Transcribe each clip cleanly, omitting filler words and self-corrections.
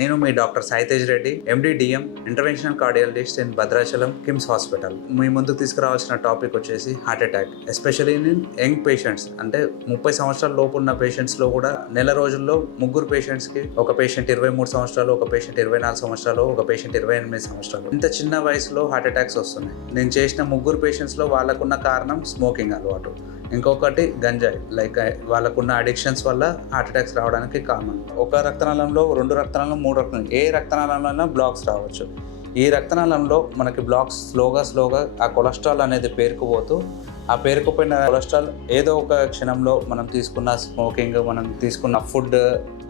నేను మీ doctor Saitej Reddy, MD/DM, interventional cardiologist in Bhadrachalam KIMS hospital. మీ ముందుకు తీసుకురావాల్సిన టాపిక్ వచ్చేసి heart attack, especially in young patients. అంటే 30 సంవత్సరాల లోపు ఉన్న పేషెంట్స్లో కూడా నెల రోజుల్లో 3 పేషెంట్స్కి, ఒక పేషెంట్ 23 సంవత్సరాలు, ఒక పేషెంట్ 24 సంవత్సరాలు, ఒక పేషెంట్ 28 సంవత్సరాలు, ఇంత చిన్న వయసులో హార్ట్ అటాక్స్ వస్తున్నాయి. నేను చేసిన 3 పేషెంట్స్లో వాళ్ళకున్న కారణం స్మోకింగ్ అలవాటు, ఇంకొకటి గంజాయి. లైక్ వాళ్ళకున్న అడిక్షన్స్ వల్ల హార్ట్ అటాక్స్ రావడానికి కామన్. ఒక రక్తనాళంలో 2 రక్తనాళం, 3 రక్తనాళం, ఏ రక్తనాళంలో బ్లాక్స్ రావచ్చు. ఈ రక్తనాళంలో మనకి బ్లాక్స్ స్లోగా ఆ కొలెస్ట్రాల్ అనేది పేరుకుపోతూ, ఆ పేరుకుపోయిన కొలెస్ట్రాల్ ఏదో ఒక క్షణంలో మనం తీసుకున్న స్మోకింగ్, మనం తీసుకున్న ఫుడ్,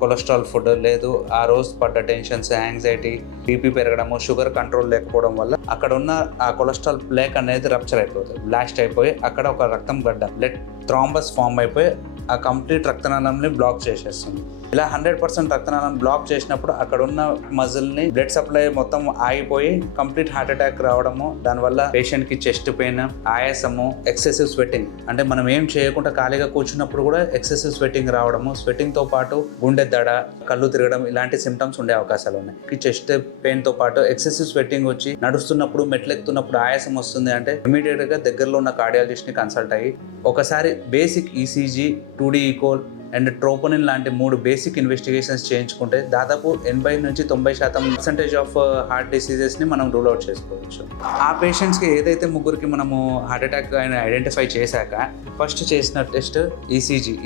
కొలెస్ట్రాల్ ఫుడ్, లేదు ఆ రోజు పడ్డ టెన్షన్స్, యాంగ్జైటీ, బీపీ పెరగడము, షుగర్ కంట్రోల్ లేకపోవడం వల్ల అక్కడ ఉన్న ఆ కొలెస్ట్రాల్ ప్లేక్ అనేది రప్చర్ అయిపోతుంది, బ్లాస్ట్ అయిపోయి అక్కడ ఒక రక్తం గడ్డ, బ్లడ్ థ్రాంబస్ ఫామ్ అయిపోయి ఆ కంప్లీట్ రక్తనాళంని బ్లాక్ చేసేస్తుంది. ఇలా 100% రక్తనాళం బ్లాక్ చేసినప్పుడు అక్కడ ఉన్న మజిల్ని బ్లడ్ సప్లై మొత్తం ఆగిపోయి కంప్లీట్ హార్ట్ అటాక్ రావడము, దానివల్ల పేషెంట్కి చెస్ట్ పెయిన్, ఆయాసము, ఎక్సెసివ్ స్వెట్టింగ్, అంటే మనం ఏం చేయకుండా ఖాళీగా కూర్చున్నప్పుడు కూడా ఎక్సెసివ్ స్వెట్టింగ్ రావడము, స్వెట్టింగ్తో పాటు గుండె దడ, కళ్ళు తిరగడం, ఇలాంటి సిమ్టమ్స్ ఉండే అవకాశాలు ఉన్నాయి. చెస్ట్ పెయిన్తో పాటు ఎక్సెసివ్ స్వెట్టింగ్ వచ్చి నడుస్తున్నప్పుడు, మెట్లెక్కుతున్నప్పుడు ఆయాసం వస్తుంది అంటే ఇమీడియట్గా దగ్గరలో ఉన్న కార్డియాలజిస్ట్ని కన్సల్ట్ అయ్యి ఒకసారి basic ECG, 2D echo and troponin లాంటి 3 బేసిక్ ఇన్వెస్టిగేషన్స్ చేయించుకుంటే దాదాపు 80 నుంచి 90% ఆఫ్ హార్ట్ డిసీజెస్ని మనం రూల్ అవుట్ చేసుకోవచ్చు. ఆ పేషెంట్స్కి ఏదైతే 3కి మనము హార్ట్ అటాక్ ఐడెంటిఫై చేశాక ఫస్ట్ చేసిన టెస్ట్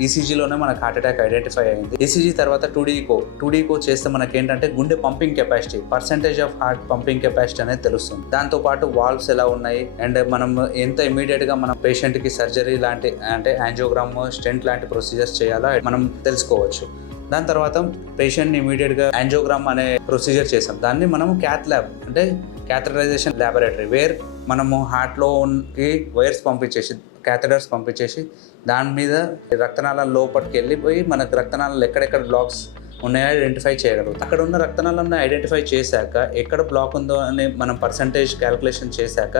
ఈసీజీలోనే మనకు హార్ట్ అటాక్ ఐడెంటిఫై అయింది. ECG తర్వాత 2D ఈకో చేస్తే మనకి ఏంటంటే గుండె pumping capacity, percentage of heart pumping capacity అనేది తెలుస్తుంది. దాంతోపాటు వాల్వ్స్ ఎలా ఉన్నాయి అండ్ మనం ఎంత ఇమీడియట్గా మన పేషెంట్కి సర్జరీ లాంటి, అంటే యాంజియోగ్రామ్, స్టెంట్ లాంటి ప్రొసీజర్స్ చేయాలో మనం తెలుసుకోవచ్చు. దాని తర్వాత పేషెంట్ని ఇమీడియట్గా యాంజియోగ్రామ్ అనే ప్రొసీజర్ చేసాం. దాన్ని మనము క్యాత్ ల్యాబ్, అంటే క్యాథటరైజేషన్ ల్యాబొరేటరీ, వేర్ మనము హార్ట్లోకి వైర్స్ పంపించేసి, క్యాథటర్స్ పంపించేసి దాని మీద రక్తనాళం లోపలికి వెళ్ళిపోయి మనకు రక్తనాళాలు ఎక్కడెక్కడ బ్లాక్స్ ఉన్నాయో ఐడెంటిఫై చేయగలుగుతాం. అక్కడ ఉన్న రక్తనాళంని ఐడెంటిఫై చేశాక ఎక్కడ బ్లాక్ ఉందో అని మనం పర్సంటేజ్ క్యాలిక్యులేషన్ చేశాక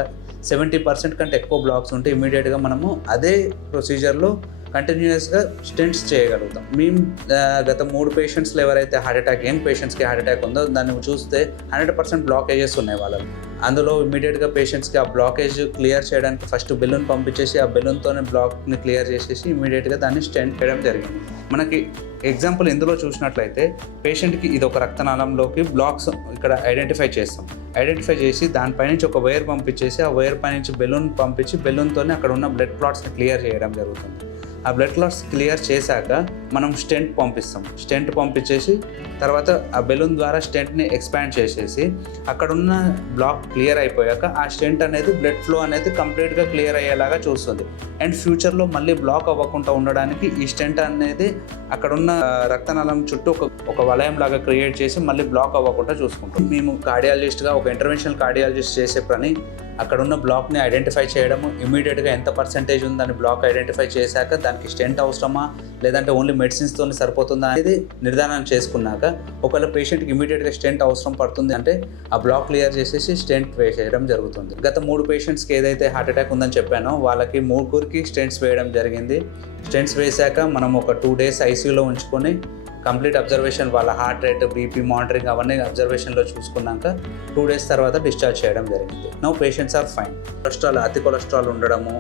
70% కంటే ఎక్కువ బ్లాక్స్ ఉంటే ఇమీడియట్గా మనము అదే ప్రొసీజర్లో కంటిన్యూస్గా స్టెంట్స్ చేయగలుగుతాం. మేము గత 3 పేషెంట్స్లో ఎవరైతే యంగ్ పేషెంట్స్కి హార్ట్ అటాక్ ఉందో దాన్ని చూస్తే 100% బ్లాకేజెస్ ఉన్నాయి వాళ్ళకి. అందులో ఇమీడియట్గా పేషెంట్స్కి ఆ బ్లాకేజ్ క్లియర్ చేయడానికి ఫస్ట్ బెలూన్ పంపించేసి ఆ బెలూన్తోనే బ్లాక్ని క్లియర్ చేసేసి ఇమీడియట్గా దాన్ని స్టెంట్ చేయడం జరిగింది. మనకి ఎగ్జాంపుల్ ఇందులో చూసినట్లయితే పేషెంట్కి ఇది ఒక రక్తనాళంలోకి బ్లాక్స్ ఇక్కడ ఐడెంటిఫై చేస్తాం. ఐడెంటిఫై చేసి దానిపైనుంచి ఒక వైర్ పంపించేసి ఆ వైర్ పైనుంచి బెలూన్ పంపించి బెలూన్తోనే అక్కడ ఉన్న బ్లడ్ క్లాట్స్ని క్లియర్ చేయడం జరుగుతుంది. ఆ బ్లడ్ క్లాట్స్ క్లియర్ చేశాక మనం స్టెంట్ పంపించేసి తర్వాత ఆ బెలూన్ ద్వారా స్టెంట్ని ఎక్స్పాండ్ చేసేసి అక్కడున్న బ్లాక్ క్లియర్ అయిపోయాక ఆ స్టెంట్ అనేది బ్లడ్ ఫ్లో అనేది కంప్లీట్గా క్లియర్ అయ్యేలాగా చూస్తుంది. అండ్ ఫ్యూచర్లో మళ్ళీ బ్లాక్ అవ్వకుండా ఉండడానికి ఈ స్టెంట్ అనేది అక్కడున్న రక్తనాళం చుట్టూ ఒక వలయం లాగా క్రియేట్ చేసి మళ్ళీ బ్లాక్ అవ్వకుండా చూసుకుంటాం. మేము కార్డియాలజిస్ట్గా, ఒక ఇంటర్వెన్షనల్ కార్డియాలజిస్ట్ చేసే పని అక్కడున్న బ్లాక్ని ఐడెంటిఫై చేయడము, ఇమీడియట్గా ఎంత పర్సెంటేజ్ ఉందని బ్లాక్ ఐడెంటిఫై చేశాక దానికి స్టెంట్ అవసరమా లేదంటే ఓన్లీ మెడిసిన్స్తో సరిపోతుందా అనేది నిర్ధారణ చేసుకున్నాక ఒకవేళ పేషెంట్కి ఇమీడియట్గా స్టెంట్ అవసరం పడుతుంది అంటే ఆ బ్లాక్ క్లియర్ చేసేసి స్టెంట్ వేసేయడం జరుగుతుంది. గత 3 పేషెంట్స్కి ఏదైతే హార్ట్ అటాక్ ఉందని చెప్పానో వాళ్ళకి 3కి స్టెంట్స్ వేయడం జరిగింది. స్టెంట్స్ వేశాక మనం ఒక 2 days ICUలో ఉంచుకొని కంప్లీట్ అబ్జర్వేషన్, వాళ్ళ హార్ట్ రేట్, బీపీ మానిటరింగ్ అవన్నీ అబ్జర్వేషన్లో చూసుకున్నాక 2 days తర్వాత డిశ్చార్జ్ చేయడం జరిగింది. Now patients are fine. అతి కొలెస్ట్రాల్ ఉండడము,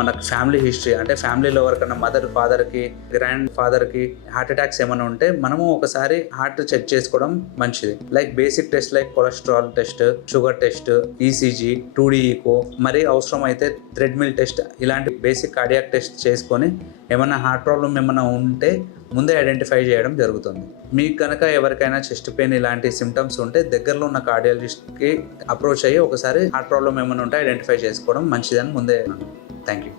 మనకు ఫ్యామిలీ హిస్టరీ, అంటే ఫ్యామిలీలో ఎవరికైనా మదర్, ఫాదర్కి, గ్రాండ్ ఫాదర్కి హార్ట్ అటాక్స్ ఏమైనా ఉంటే మనము ఒకసారి హార్ట్ చెక్ చేసుకోవడం మంచిది. Like basic test like cholesterol test, sugar test, ECG, 2D echo, మరి అవసరం అయితే థ్రెడ్మిల్ టెస్ట్, ఇలాంటి బేసిక్ కార్డియాక్ టెస్ట్ చేసుకొని ఏమైనా హార్ట్ ప్రాబ్లం ఏమైనా ఉంటే ముందే ఐడెంటిఫై చేయడం జరుగుతుంది. మీకు కనుక ఎవరికైనా చెస్ట్ పెయిన్ ఇలాంటి సిమ్టమ్స్ ఉంటే దగ్గరలో ఉన్న కార్డియాలజిస్ట్కి అప్రోచ్ అయ్యి ఒకసారి హార్ట్ ప్రాబ్లం ఏమైనా ఉంటే ఐడెంటిఫై చేసుకోవడం మంచిదని ముందే. Thank you.